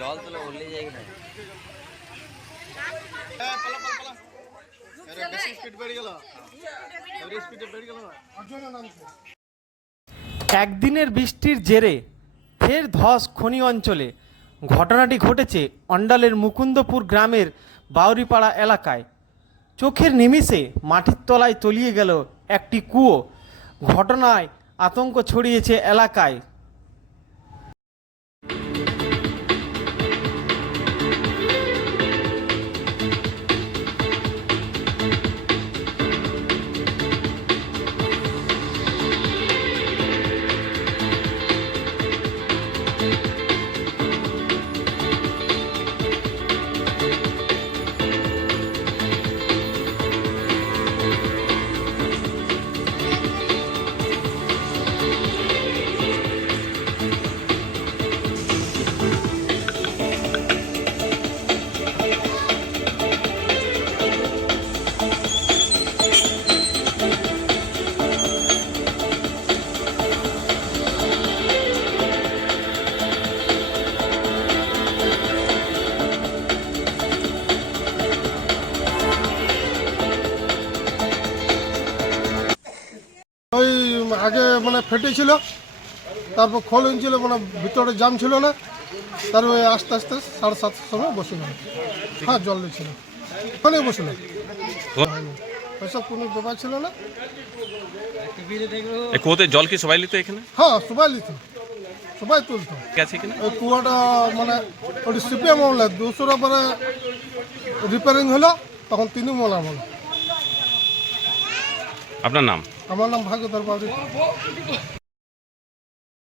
জল তুলে উঠলে যাই না। একদিনের বৃষ্টির জেরে ফের ধস খনি অঞ্চলে। ঘটনাটি ঘটেছে অন্ডালের মুকুন্দপুর গ্রামের বাউরিপাড়া এলাকায়। চোখের নিমিষে মাটির তলায় তলিয়ে গেল একটি কুয়ো। ঘটনায় আতঙ্ক ছড়িয়েছে এলাকায়। ওই আগে মানে ফেটেছিল, তারপর খোল ছিল, মানে ভিতরে জাম ছিল না, তারপরে আস্তে আস্তে 7:30 সময় বসে গেল। হ্যাঁ, জল দিচ্ছিল, ওখানে বসে না, ওইসব কোনো ব্যাপার ছিল না। কুয়োতে জল কি সবাই নিত এখানে? হ্যাঁ, সবাই নিত, সবাই তুলতো। গেছে কিনা? ওই কুয়াটা মানে ওই সিপিএম আমলে 200 পরে রিপেয়ারিং হলো, তখন 3 আমল। আপনার নাম? আমার নাম ভাগ্যধর বাউরি।